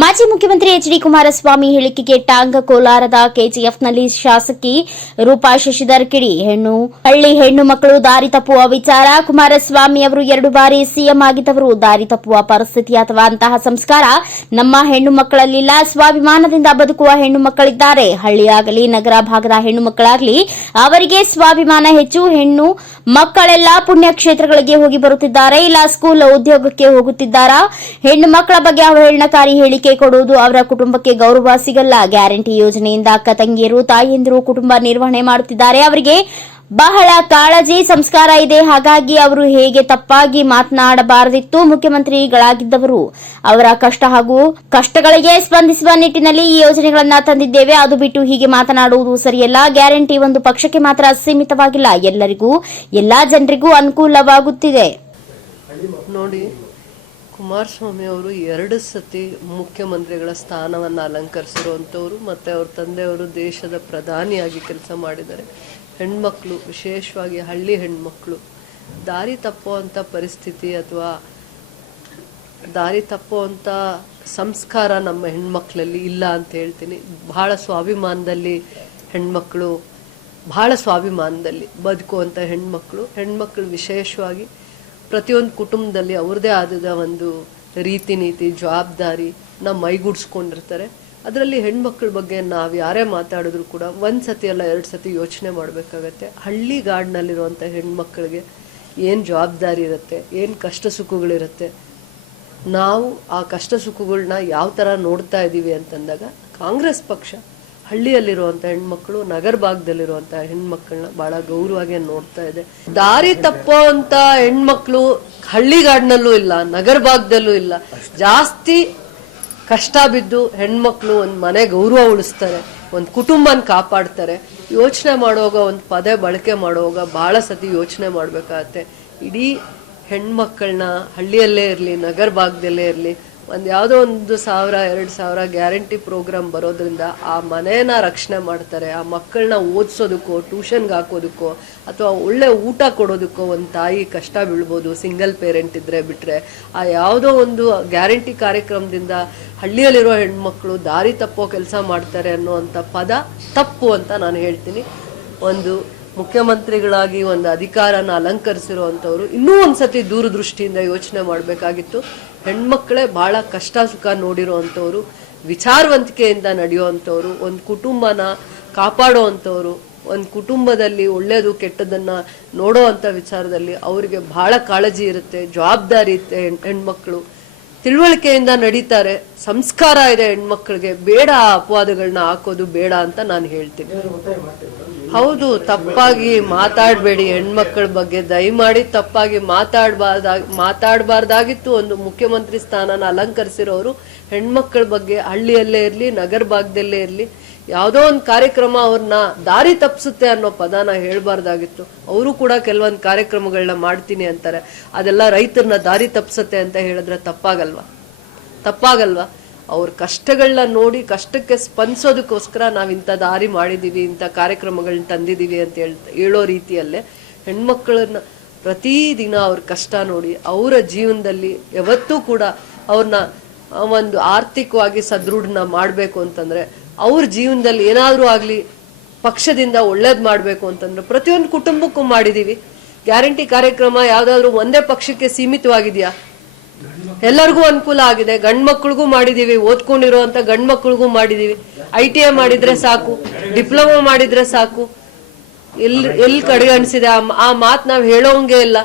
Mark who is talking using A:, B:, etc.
A: ಮಾಜಿ ಮುಖ್ಯಮಂತ್ರಿ H D Kumaraswamy ಹೇಳಿಕೆಗೆ ಟಾಂಗ್ ಕೋಲಾರದ ಕೆಜಿಎಫ್ನಲ್ಲಿ ಶಾಸಕಿ ರೂಪಾ ಶಶಿಧರ್ ಕಿಡಿ ಹೆಣ್ಣು. ಹಳ್ಳಿ ಹೆಣ್ಣು ಮಕ್ಕಳು ದಾರಿ ತಪ್ಪುವ ವಿಚಾರ. ಕುಮಾರಸ್ವಾಮಿ ಅವರು ಎರಡು ಬಾರಿ ಸಿಎಂ ಆಗಿದ್ದವರು ದಾರಿ ತಪ್ಪುವ ಪರಿಸ್ಥಿತಿ ಅಥವಾ ಅಂತಹ ಸಂಸ್ಕಾರ ನಮ್ಮ ಹೆಣ್ಣು ಮಕ್ಕಳಲ್ಲಿಲ್ಲ. ಸ್ವಾಭಿಮಾನದಿಂದ ಬದುಕುವ ಹೆಣ್ಣು ಮಕ್ಕಳಿದ್ದಾರೆ. ಹಳ್ಳಿಯಾಗಲಿ, ನಗರ ಭಾಗದ ಹೆಣ್ಣು ಮಕ್ಕಳಾಗಲಿ, ಅವರಿಗೆ ಸ್ವಾಭಿಮಾನ ಹೆಚ್ಚು. ಹೆಣ್ಣು ಮಕ್ಕಳೆಲ್ಲ ಪುಣ್ಯಕ್ಷೇತ್ರಗಳಿಗೆ ಹೋಗಿ ಬರುತ್ತಿದ್ದಾರೆ. ಇಲ್ಲ, ಸ್ಕೂಲ್ ಉದ್ಯೋಗಕ್ಕೆ ಹೋಗುತ್ತಿದ್ದಾರಾ? ಹೆಣ್ಣು ಮಕ್ಕಳ ಬಗ್ಗೆ ಅವಹೇಳನಕಾರಿ ಹೇಳಿಕೆ ಕೊಡುವುದು ಅವರ ಕುಟುಂಬಕ್ಕೆ ಗೌರವ ಸಿಗಲ್ಲ ಗ್ಯಾರಂಟಿ ಯೋಜನೆಯಿಂದ ಅಕ್ಕ, ತಂಗಿಯರು, ತಾಯಿಯಂದಿರು ಕುಟುಂಬ ನಿರ್ವಹಣೆ ಮಾಡುತ್ತಿದ್ದಾರೆ. ಅವರಿಗೆ ಬಹಳ ಕಾಳಜಿ ಸಂಸ್ಕಾರ ಇದೆ. ಹಾಗಾಗಿ ಅವರು ಹೇಗೆ ತಪ್ಪಾಗಿ ಮಾತನಾಡಬಾರದಿತ್ತು ಮುಖ್ಯಮಂತ್ರಿಗಳಾಗಿದ್ದವರು. ಅವರ ಕಷ್ಟ ಹಾಗೂ ಕಷ್ಟಗಳಿಗೆ ಸ್ಪಂದಿಸುವ ನಿಟ್ಟಿನಲ್ಲಿ ಈ ಯೋಜನೆಗಳನ್ನ ತಂದಿದ್ದೇವೆ. ಅದು ಬಿಟ್ಟು ಹೀಗೆ ಮಾತನಾಡುವುದು ಸರಿಯಲ್ಲ. ಗ್ಯಾರಂಟಿ ಒಂದು ಪಕ್ಷಕ್ಕೆ ಮಾತ್ರ ಸೀಮಿತವಾಗಿಲ್ಲ. ಎಲ್ಲರಿಗೂ, ಎಲ್ಲಾ ಜನರಿಗೂ ಅನುಕೂಲವಾಗುತ್ತಿದೆ.
B: ನೋಡಿ ಕುಮಾರಸ್ವಾಮಿ ಅವರು ಎರಡು ಸತಿ ಮುಖ್ಯಮಂತ್ರಿಗಳ ಸ್ಥಾನವನ್ನು ಅಲಂಕರಿಸಿರುವಂಥವ್ರು, ಮತ್ತು ಅವ್ರ ತಂದೆಯವರು ದೇಶದ ಪ್ರಧಾನಿಯಾಗಿ ಕೆಲಸ ಮಾಡಿದ್ದಾರೆ. ಹೆಣ್ಮಕ್ಳು, ವಿಶೇಷವಾಗಿ ಹಳ್ಳಿ ಹೆಣ್ಮಕ್ಳು, ದಾರಿ ತಪ್ಪುವಂಥ ಪರಿಸ್ಥಿತಿ ಅಥವಾ ದಾರಿ ತಪ್ಪುವಂಥ ಸಂಸ್ಕಾರ ನಮ್ಮ ಹೆಣ್ಮಕ್ಳಲ್ಲಿ ಇಲ್ಲ ಅಂತ ಹೇಳ್ತೀನಿ. ಬಹಳ ಸ್ವಾಭಿಮಾನದಲ್ಲಿ ಹೆಣ್ಮಕ್ಳು, ಬಹಳ ಸ್ವಾಭಿಮಾನದಲ್ಲಿ ಬದುಕುವಂಥ ಹೆಣ್ಮಕ್ಳು ಹೆಣ್ಮಕ್ಳು ವಿಶೇಷವಾಗಿ ಪ್ರತಿಯೊಂದು ಕುಟುಂಬದಲ್ಲಿ ಅವ್ರದ್ದೇ ಆದ ಒಂದು ರೀತಿ ನೀತಿ ಜವಾಬ್ದಾರಿ ನಾವು ಮೈಗೂಡಿಸ್ಕೊಂಡಿರ್ತಾರೆ. ಅದರಲ್ಲಿ ಹೆಣ್ಮಕ್ಳ ಬಗ್ಗೆ ನಾವು ಯಾರೇ ಮಾತಾಡಿದ್ರು ಕೂಡ ಒಂದು ಸತಿ ಅಲ್ಲ ಎರಡು ಸತಿ ಯೋಚನೆ ಮಾಡಬೇಕಾಗತ್ತೆ. ಹಳ್ಳಿ ಗಾರ್ಡ್ನಲ್ಲಿರುವಂಥ ಹೆಣ್ಮಕ್ಳಿಗೆ ಏನು ಜವಾಬ್ದಾರಿ ಇರುತ್ತೆ, ಏನು ಕಷ್ಟ ಸುಖಗಳಿರುತ್ತೆ, ನಾವು ಆ ಕಷ್ಟ ಸುಖಗಳನ್ನ ಯಾವ ಥರ ನೋಡ್ತಾ ಇದ್ದೀವಿ ಅಂತಂದಾಗ ಕಾಂಗ್ರೆಸ್ ಪಕ್ಷ ಹಳ್ಳಿಯಲ್ಲಿರುವಂಥ ಹೆಣ್ಮಕ್ಳು, ನಗರ ಭಾಗದಲ್ಲಿರುವಂಥ ಹೆಣ್ಮಕ್ಳನ್ನ ಬಹಳ ಗೌರವಾಗಿ ನೋಡ್ತಾ ಇದೆ. ದಾರಿ ತಪ್ಪೋ ಅಂತ ಹೆಣ್ಮಕ್ಳು ಹಳ್ಳಿಗಾಡಿನಲ್ಲೂ ಇಲ್ಲ, ನಗರ ಭಾಗದಲ್ಲೂ ಇಲ್ಲ. ಜಾಸ್ತಿ ಕಷ್ಟ ಬಿದ್ದು ಹೆಣ್ಮಕ್ಳು ಒಂದು ಮನೆ ಗೌರವ ಉಳಿಸ್ತಾರೆ, ಒಂದು ಕುಟುಂಬನ ಕಾಪಾಡ್ತಾರೆ. ಯೋಚನೆ ಮಾಡುವಾಗ ಒಂದು ಪದೇ ಬಳಕೆ ಮಾಡುವಾಗ ಬಹಳ ಸತಿ ಯೋಚನೆ ಮಾಡ್ಬೇಕಾಗತ್ತೆ. ಇಡೀ ಹೆಣ್ಮಕ್ಕಳನ್ನ ಹಳ್ಳಿಯಲ್ಲೇ ಇರಲಿ, ನಗರ ಭಾಗದಲ್ಲೇ ಇರಲಿ ಒಂದು ಯಾವುದೋ ಒಂದು ಸಾವಿರ, ಎರಡು ಸಾವಿರ ಗ್ಯಾರಂಟಿ ಪ್ರೋಗ್ರಾಮ್ ಬರೋದ್ರಿಂದ ಆ ಮನೇನ ರಕ್ಷಣೆ ಮಾಡ್ತಾರೆ, ಆ ಮಕ್ಕಳನ್ನ ಓದಿಸೋದಕ್ಕೋ, ಟ್ಯೂಷನ್ಗೆ ಹಾಕೋದಕ್ಕೋ, ಅಥವಾ ಒಳ್ಳೆ ಊಟ ಕೊಡೋದಕ್ಕೋ ಒಂದು ತಾಯಿ ಕಷ್ಟ ಬೀಳ್ಬೋದು ಸಿಂಗಲ್ ಪೇರೆಂಟ್ ಇದ್ದರೆ ಬಿಟ್ಟರೆ ಆ ಯಾವುದೋ ಒಂದು ಗ್ಯಾರಂಟಿ ಕಾರ್ಯಕ್ರಮದಿಂದ ಹಳ್ಳಿಯಲ್ಲಿರೋ ಹೆಣ್ಮಕ್ಳು ದಾರಿ ತಪ್ಪೋ ಕೆಲಸ ಮಾಡ್ತಾರೆ ಅನ್ನೋವಂಥ ಪದ ತಪ್ಪು ಅಂತ ನಾನು ಹೇಳ್ತೀನಿ. ಒಂದು ಮುಖ್ಯಮಂತ್ರಿಗಳಾಗಿ ಒಂದು ಅಧಿಕಾರನ ಅಲಂಕರಿಸಿರುವಂಥವ್ರು ಇನ್ನೂ ಒಂದು ಸತಿ ದೂರದೃಷ್ಟಿಯಿಂದ ಯೋಚನೆ ಮಾಡಬೇಕಾಗಿತ್ತು. ಹೆಣ್ಮಕ್ಳೇ ಬಹಳ ಕಷ್ಟ ಸುಖ ನೋಡಿರುವಂಥವ್ರು, ವಿಚಾರವಂತಿಕೆಯಿಂದ ನಡೆಯುವಂಥವ್ರು, ಒಂದು ಕುಟುಂಬನ ಕಾಪಾಡುವಂಥವ್ರು, ಒಂದು ಕುಟುಂಬದಲ್ಲಿ ಒಳ್ಳೇದು ಕೆಟ್ಟದನ್ನ ನೋಡೋ ಅಂಥ ವಿಚಾರದಲ್ಲಿ ಅವರಿಗೆ ಭಾಳ ಕಾಳಜಿ ಇರುತ್ತೆ, ಜವಾಬ್ದಾರಿ ಇರುತ್ತೆ ಹೆಣ್- ಹೆಣ್ಮಕ್ಳು. ತಿಳುವಳಿಕೆಯಿಂದ ನಡೀತಾರೆ, ಸಂಸ್ಕಾರ ಇದೆ ಹೆಣ್ಮಕ್ಳಿಗೆ, ಬೇಡ ಅಪವಾದಗಳನ್ನ ಹಾಕೋದು ಬೇಡ ಅಂತ ನಾನು ಹೇಳ್ತೀನಿ. ಹೌದು, ತಪ್ಪಾಗಿ ಮಾತಾಡಬೇಡಿ. ಹೆಣ್ಮಕ್ಳ ಬಗ್ಗೆ ದಯಮಾಡಿ ತಪ್ಪಾಗಿ ಮಾತಾಡಬಾರ್ದಾಗ ಮಾತಾಡಬಾರ್ದಾಗಿತ್ತು. ಒಂದು ಮುಖ್ಯಮಂತ್ರಿ ಸ್ಥಾನನ ಅಲಂಕರಿಸಿರೋರು ಹೆಣ್ಮಕ್ಳ ಬಗ್ಗೆ ಹಳ್ಳಿಯಲ್ಲೇ ಇರಲಿ, ನಗರ ಭಾಗದಲ್ಲೇ ಇರಲಿ, ಯಾವುದೋ ಒಂದು ಕಾರ್ಯಕ್ರಮ ಅವ್ರನ್ನ ದಾರಿ ತಪ್ಪಿಸುತ್ತೆ ಅನ್ನೋ ಪದನ ಹೇಳ್ಬಾರ್ದಾಗಿತ್ತು. ಅವರು ಕೂಡ ಕೆಲವೊಂದು ಕಾರ್ಯಕ್ರಮಗಳನ್ನ ಮಾಡ್ತೀನಿ ಅಂತಾರೆ. ಅದೆಲ್ಲ ರೈತರನ್ನ ದಾರಿ ತಪ್ಪಿಸುತ್ತೆ ಅಂತ ಹೇಳಿದ್ರೆ ತಪ್ಪಾಗಲ್ವಾ? ತಪ್ಪಾಗಲ್ವಾ? ಅವ್ರ ಕಷ್ಟಗಳನ್ನ ನೋಡಿ ಕಷ್ಟಕ್ಕೆ ಸ್ಪಂದಿಸೋದಕ್ಕೋಸ್ಕರ ನಾವು ಇಂಥ ದಾರಿ ಮಾಡಿದ್ದೀವಿ ಇಂಥ ಕಾರ್ಯಕ್ರಮಗಳನ್ನ ತಂದಿದ್ದೀವಿ ಅಂತ ಹೇಳ್, ಹೇಳೋ ರೀತಿಯಲ್ಲೇ ಹೆಣ್ಮಕ್ಳನ್ನ ಪ್ರತಿದಿನ ಅವ್ರ ಕಷ್ಟ ನೋಡಿ ಅವರ ಜೀವನದಲ್ಲಿ ಯಾವತ್ತೂ ಕೂಡ ಅವ್ರನ್ನ ಒಂದು ಆರ್ಥಿಕವಾಗಿ ಸದೃಢನ ಮಾಡಬೇಕು ಅಂತಂದ್ರೆ ಅವ್ರ ಜೀವನದಲ್ಲಿ ಏನಾದರೂ ಆಗಲಿ ಪಕ್ಷದಿಂದ ಒಳ್ಳೇದು ಮಾಡಬೇಕು ಅಂತಂದ್ರೆ ಪ್ರತಿಯೊಂದು ಕುಟುಂಬಕ್ಕೂ ಮಾಡಿದ್ದೀವಿ ಗ್ಯಾರಂಟಿ ಕಾರ್ಯಕ್ರಮ ಯಾವುದಾದ್ರೂ ಒಂದೇ ಪಕ್ಷಕ್ಕೆ ಸೀಮಿತವಾಗಿದೆಯಾ? ಎಲ್ಲರಿಗೂ ಅನುಕೂಲ ಆಗಿದೆ. ಗಂಡ್ ಮಕ್ಳಿಗೂ ಮಾಡಿದೀವಿ, ಓದ್ಕೊಂಡಿರುವಂತ ಗಂಡ್ ಮಕ್ಳಿಗೂ ಮಾಡಿದೀವಿ. ಐ ಟಿ ಐ ಮಾಡಿದ್ರೆ ಸಾಕು, ಡಿಪ್ಲೊಮಾ ಮಾಡಿದ್ರೆ ಸಾಕು. ಎಲ್ ಎಲ್ಲಿ ಆ ಆ ಮಾತು ನಾವು ಹೇಳೋಂಗೆ ಇಲ್ಲ.